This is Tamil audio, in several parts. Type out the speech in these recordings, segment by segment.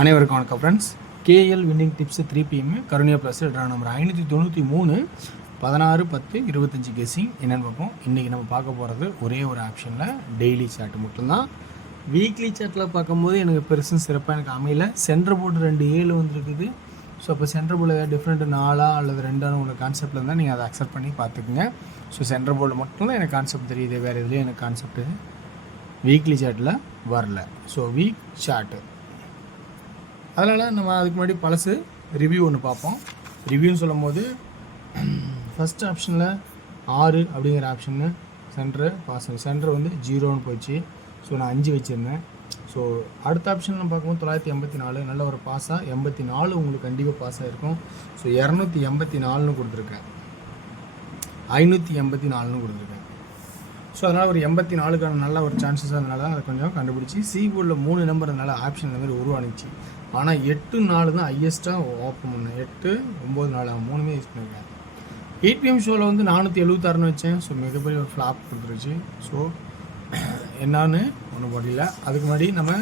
அனைவருக்கும் வணக்கம் friends. KL winning tips 3PM Karunya plus draw number 593 16 10 25 guessing என்னென்னு பார்ப்போம். இன்றைக்கி நம்ம பார்க்க போகிறது ஒரே ஒரு ஆப்ஷனில் டெய்லி சார்ட் மட்டும்தான். வீக்லி சார்ட்டில் பார்க்கும்போது எனக்கு பெருசும் சிறப்பாக எனக்கு அமையல. சென்டர் போர்டு 2 7 வந்துருக்குது. ஸோ அப்போ சென்டர் போர்டில் ஏதாவது டிஃப்ரெண்ட் 4 அல்லது 2 உங்களுக்கு கான்செப்டில் இருந்தால் நீங்கள் அதை அக்செப்ட் பண்ணி பார்த்துக்குங்க. ஸோ சென்டர் போர்டு மட்டும்தான் எனக்கு கான்செப்ட் தெரியுது, வேறு எதுலேயும் எனக்கு கான்செப்ட் வீக்லி சார்ட்டில் வரல. ஸோ வீக் சார்ட்டு அதனால் நம்ம அதுக்கு முன்னாடி பழசு ரிவ்யூ ஒன்று பார்ப்போம். ரிவ்யூன்னு சொல்லும் போது ஃபஸ்ட் ஆப்ஷனில் 6 அப்படிங்கிற ஆப்ஷன்னு சென்டர் வந்து 0ன்னு போச்சு. ஸோ நான் 5 வச்சுருந்தேன். ஸோ அடுத்த ஆப்ஷன் நம்ம பார்க்கும்போது 984 நல்ல ஒரு பாஸாக 84 உங்களுக்கு கண்டிப்பாக பாஸாக இருக்கும். ஸோ 284ன்னு கொடுத்துருக்கேன், 584ன்னு கொடுத்துருக்கேன். ஸோ அதனால் ஒரு 84க்கான நல்ல ஒரு சான்சஸ் அதனால தான் அதை கொஞ்சம் கண்டுபிடிச்சி சி போர்டில் 3 நம்பர் அதனால் ஆப்ஷன் இந்த மாதிரி உருவானுச்சு. ஆனால் 8 4 தான் ஹையஸ்ட்டாக ஓப்பன் பண்ணேன். 8 9 4 3மே யூஸ் பண்ணியிருக்கேன். 8PM ஷோவில் வந்து 476ன்னு வச்சேன். ஸோ மிகப்பெரிய ஒரு ஃப்ளாப் கொடுத்துருச்சு. ஸோ என்னான்னு ஒன்றும் போடல. அதுக்கு முன்னாடி நம்ம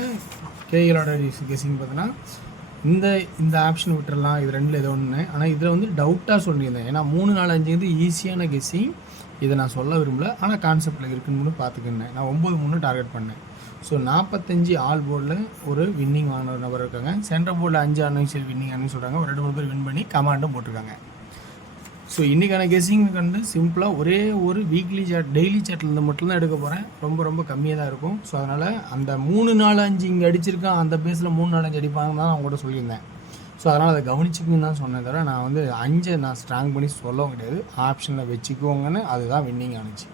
கேஎலோட கெஸிங் பார்த்தோன்னா இந்த ஆப்ஷன் விட்டுடலாம், இது 2ல் ஏதோ ஒன்று. ஆனால் இதில் வந்து டவுட்டாக சொல்லியிருந்தேன். ஏன்னா 3 4 5 வந்து ஈஸியான கெஸிங், இதை நான் சொல்ல விரும்பல. ஆனால் கான்செப்டில் இருக்குன்னு பார்த்துக்கினேன். நான் 9 3 டார்கெட் பண்ணேன். ஸோ 45 ஆல் போர்டில் ஒரு வின்னிங் ஆன ஒரு நபர் இருக்காங்க. சென்ட்ரல் போர்டில் 5 அன்னைசியல் வின்னிங் ஆனு சொல்கிறாங்க. ஒரு 2 பேர் வின் பண்ணி கமாண்டும் போட்டிருக்காங்க. ஸோ இன்றைக்கான கெஸிங் வந்து சிம்பிளாக ஒரே ஒரு வீக்லி சார்ட் டெய்லி சார்ட்லேருந்து மட்டும்தான் எடுக்க போகிறேன். ரொம்ப கம்மியாக தான் இருக்கும். ஸோ அதனால் அந்த 3 4 5 இங்கே அடிச்சிருக்கேன், அந்த பேஸில் 3 4 5 அடிப்பாங்க தான் அவங்க கூட சொல்லியிருந்தேன். ஸோ அதனால் அதை கவனிச்சுக்குன்னு தான் சொன்னேன் தவிர நான் வந்து 5 நான் ஸ்ட்ராங் பண்ணி சொல்லவும் கிடையாது. ஆப்ஷனில் வச்சுக்குவோங்கன்னு அதுதான் வின்னிங் ஆனிச்சு.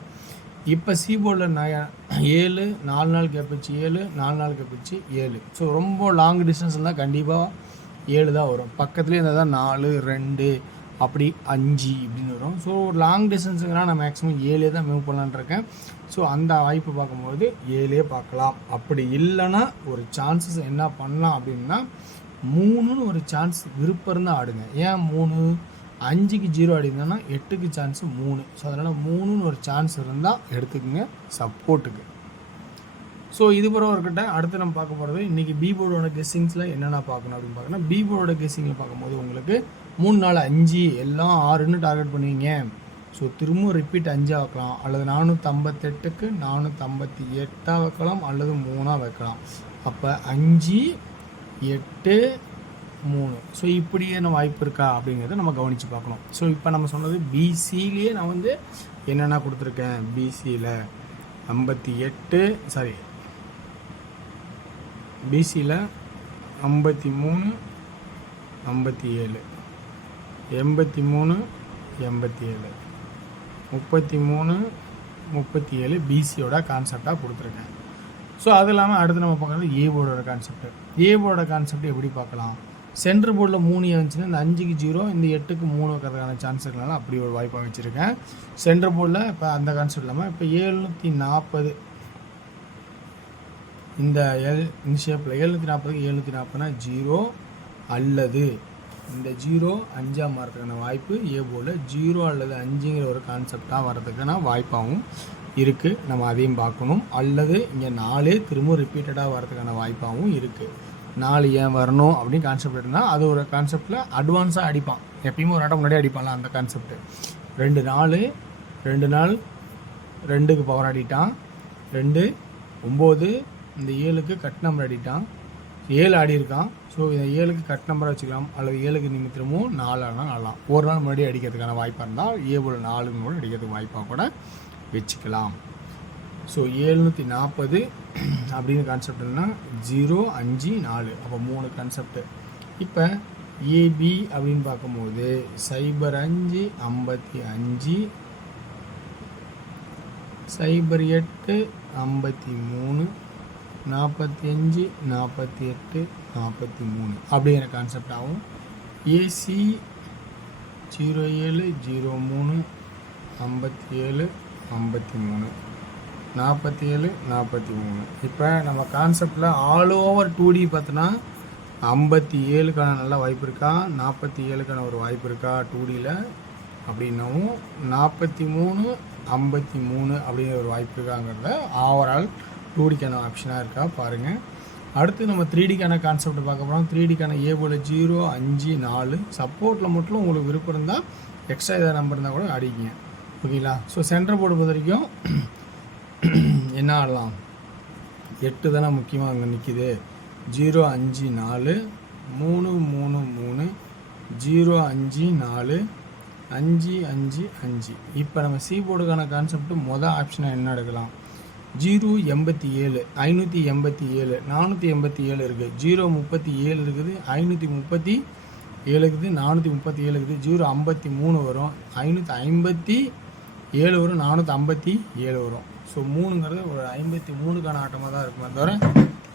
இப்போ சி போர்டில் நான் 7 4 நாள் கேப்பிச்சு 7 4 நாள் கேப்பிச்சு 7. ஸோ ரொம்ப லாங் டிஸ்டன்ஸ் இருந்தால் கண்டிப்பாக 7 தான் வரும். பக்கத்துலேயே இருந்தால் தான் 4 2 அப்படி 5 இப்படின்னு வரும். ஸோ ஒரு லாங் டிஸ்டன்ஸுங்கன்னா நான் மேக்ஸிமம் 7 தான் மூவ் பண்ணலான்னு இருக்கேன். ஸோ அந்த வாய்ப்பு பார்க்கும்போது 7 பார்க்கலாம். அப்படி இல்லைன்னா ஒரு சான்சஸ் என்ன பண்ணலாம் அப்படின்னா 3ன்னு ஒரு சான்ஸ் விருப்பம் இருந்தால் ஆடுங்க. ஏன் 3 5க்கு 0 அடிந்தோன்னா 8க்கு சான்ஸு 3. ஸோ அதனால் 3ன்னு ஒரு சான்ஸ் இருந்தால் எடுத்துக்கோங்க சப்போர்ட்டுக்கு. ஸோ இது பிறகு இருக்கட்ட அடுத்து நம்ம பார்க்க போகிறது இன்றைக்கி பி போர்டோட கெஸ்ஸிங்ஸில் என்னென்ன பார்க்கணும் அப்படின்னு பார்க்கணும். பி போர்டோட கெஸ்ஸிங்கில் பார்க்கும்போது உங்களுக்கு 3 4 5 எல்லாம் 6ன்னு டார்கெட் பண்ணுவீங்க. ஸோ திரும்ப ரிப்பீட் 5 வைக்கலாம், அல்லது 458க்கு 458 வைக்கலாம், அல்லது 3 வைக்கலாம். அப்போ 5 8 3. ஸோ இப்படியே நம்ம வாய்ப்பு இருக்கா அப்படிங்கிறத நம்ம கவனித்து பார்க்கணும். ஸோ இப்போ நம்ம சொன்னது பிசிலேயே நான் வந்து என்னென்ன கொடுத்துருக்கேன். பிசியில் 58 பிசியில் 53 57 83 87 33 37 பிசியோட கான்செப்டாக கொடுத்துருக்கேன். ஸோ அது இல்லாமல் அடுத்து நம்ம பார்க்குறது ஏ போர்டோட கான்செப்ட். ஏ போர்டோட கான்செப்ட் எப்படி பார்க்கலாம். சென்டர் போர்டில் 3 இருந்துச்சுன்னா இந்த 5க்கு 0 இந்த 8க்கு 3 வைக்கிறதுக்கான சான்ஸ் இருக்கனால அப்படி ஒரு வாய்ப்பாக வச்சுருக்கேன். சென்டர் போர்டில் இப்போ அந்த கான்செப்ட் இல்லாமல் இப்போ 740 இந்த ஷேப்பில் 740க்கு 740னா 0 அல்லது இந்த 0 5ஆக மாறதுக்கான வாய்ப்பு ஏ போர்டில் 0 அல்லது 5ங்கிற ஒரு கான்செப்டாக வர்றதுக்கான வாய்ப்பாகவும் இருக்குது. நம்ம அதையும் பார்க்கணும். அல்லது இங்கே 4 திரும்ப ரிப்பீட்டடாக வர்றதுக்கான வாய்ப்பாகவும் இருக்குது. 4 ஏன் வரணும் அப்படின்னு கான்செப்ட் இருந்தால் அது ஒரு கான்செப்டில் அட்வான்ஸாக அடிப்பான். எப்பயுமே ஒரு ஆட்டம் முன்னாடி அடிப்பான்ல அந்த கான்செப்ட். 2 நாள் 2க்கு பவர் ஆடிட்டான், 2 9 இந்த 7க்கு கட் நம்பர் அடிட்டான், 7 ஆடி இருக்கான். ஸோ இந்த 7க்கு கட் நம்பராக வச்சுக்கலாம், அல்லது 7க்கு நீங்கள் திரும்பவும் 4 ஆனால் ஆடலாம். ஒரு நாள் முன்னாடி அடிக்கிறதுக்கான வாய்ப்பாக இருந்தால் 7 4 கூட அடிக்கிறதுக்கு வாய்ப்பாக கூட வச்சுக்கலாம். ஸோ 740 அப்படின்னு கான்செப்ட் இருந்தால் 0 5 4 அப்போ 3 கான்செப்ட்டு. இப்போ ஏபி அப்படின்னு பார்க்கும்போது 05 55 08 53 45 48 43 அப்படிங்கிற கான்செப்ட் ஆகும். ஏசி 07 03 57 53 47 43. இப்போ நம்ம கான்செப்டில் ஆல் ஓவர் 2D பார்த்தோன்னா 57க்கான நல்ல வாய்ப்பு இருக்கா, 47க்கான ஒரு வாய்ப்பு இருக்கா 2Dயில் அப்படின்னாவும் 43 53 அப்படிங்கிற ஒரு வாய்ப்பு இருக்காங்கிறத ஓவரால் 2Dக்கான ஆப்ஷனாக இருக்கா பாருங்கள். அடுத்து நம்ம 3Dக்கான கான்செப்ட் பார்க்க போகிறோம். 3Dக்கான ஏ போர்டில் 0, 5, 4 சப்போர்ட்டில் மட்டும் உங்களுக்கு விருப்பம் இருந்தால் எக்ஸ்ட்ரா ஏதாவது நம்பர் இருந்தால் கூட அடிக்கிங்க. ஓகேங்களா? ஸோ சென்டர் போர்டு பொறுத்த வரைக்கும் என்ன ஆடலாம், 8 தானே முக்கியமாக அங்கே நிற்கிது. 0, 5, 4 3, 3, 3 0, 5, 4 5, 5, 5. இப்போ நம்ம சி போர்டுக்கான கான்செப்ட் மொதல் ஆப்ஷனாக என்ன எடுக்கலாம், 087 587 487 இருக்குது, 037 இருக்குது, 537 இருக்குது, 437 இருக்குது, 053 வரும், 557 வரும், 457 வரும். ஸோ 3ங்கிறது ஒரு 53க்கான ஆட்டமாக தான் இருக்குமே தவிர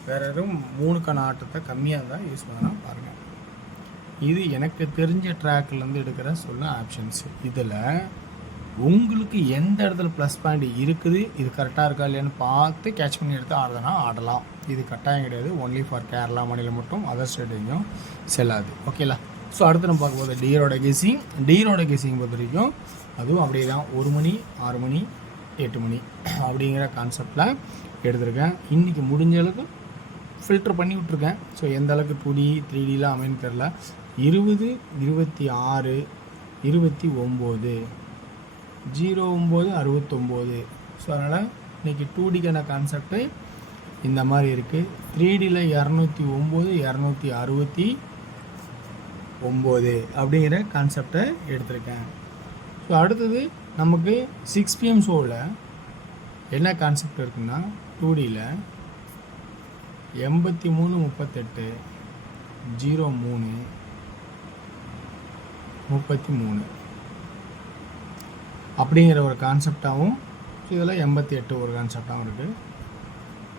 வேறு எதுவும் 3க்கான ஆட்டத்தை கம்மியாக இருந்தால் யூஸ் பண்ணலாம். பாருங்கள், இது எனக்கு தெரிஞ்ச ட்ராக்லேருந்து எடுக்கிற சொல்ல ஆப்ஷன்ஸு. இதில் உங்களுக்கு எந்த இடத்துல ப்ளஸ் பாயிண்ட் இருக்குது, இது கரெக்டாக இருக்கா இல்லையான்னு பார்த்து கேட்ச் பண்ணி எடுத்து ஆடுறதுனா ஆடலாம். இது கட்டாயம் கிடையாது, ஒன்லி ஃபார் கேரளா மாநிலம் மட்டும், அதர் ஸ்டேட் எங்கேயும் செல்லாது. ஓகேலா? ஸோ அடுத்து நம்ம பார்க்கும்போது டீரோட கெஸிங் பொறுத்த வரைக்கும் அதுவும் அப்படியே தான், 1 மணி 6 மணி 8 மணி அப்படிங்கிற கான்செப்டில் எடுத்திருக்கேன். இன்றைக்கி முடிஞ்ச அளவுக்கு ஃபில்டர் பண்ணி விட்ருக்கேன். ஸோ எந்த அளவுக்கு 2D 3Dலாம் அமைன்னு தெரில. 20, 26, 29, 09, 69. ஸோ அதனால் இன்றைக்கி 2Dக்கான கான்செப்டு இந்த மாதிரி இருக்குது. 3Dயில் 209, 269 அப்படிங்கிற கான்செப்டை எடுத்திருக்கேன். ஸோ அடுத்தது நமக்கு 6 PM ஷோவில் என்ன கான்செப்ட் இருக்குன்னா, 2Dயில் 83, 38, 03, 33 அப்படிங்கிற ஒரு கான்செப்டாகவும், இதில் 88 ஒரு கான்செப்டாகவும் இருக்குது.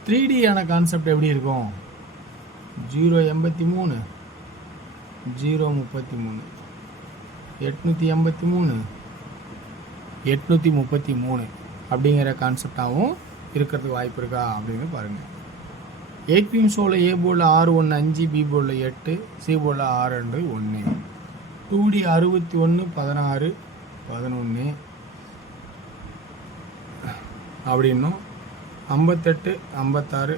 3Dயான கான்செப்ட் எப்படி இருக்கும், 083, 033, 883, 833 அப்படிங்கிற கான்செப்டாகவும் இருக்கிறதுக்கு வாய்ப்பு இருக்கா அப்படின்னு பாருங்கள். 8 PM ஷோவில் ஏ போர்டில் 615, பி போர்டில் 8, சி போர்டில் 621, 2D 61, 16, 11 அப்படின்னும் 58, 56,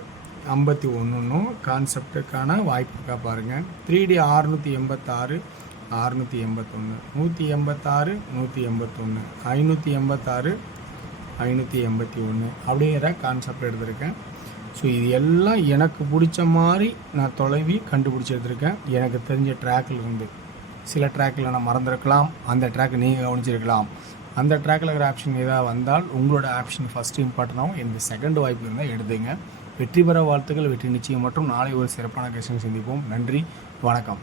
51 கான்செப்டுக்கான வாய்ப்பு இருக்கா பாருங்கள். 3D 686, 681, 186, 181, 586, 581 அப்படிங்கிற கான்செப்ட் எடுத்திருக்கேன். ஸோ இது எல்லாம் எனக்கு பிடிச்ச மாதிரி நான் தொலைவி கண்டுபிடிச்சி எடுத்திருக்கேன். எனக்கு தெரிஞ்ச ட்ராக்கில் இருந்து சில ட்ராக்கில் நான் மறந்துருக்கலாம், அந்த ட்ராக் நீங்கள் கவனிச்சிருக்கலாம். அந்த ட்ராக்கில் இருக்கிற ஆப்ஷன் ஏதாவது வந்தால் உங்களோட ஆப்ஷன் ஃபஸ்ட்டு இம்பார்ட்டனாகவும் எனக்கு செகண்ட் வாய்ப்பு இருந்தால் எடுத்துங்க. வெற்றி பெற வாழ்த்துக்கள், வெற்றி நிச்சயம். மற்றும் நாளை ஒரு சிறப்பான கொஸ்டின் சந்திப்போம். நன்றி, வணக்கம்.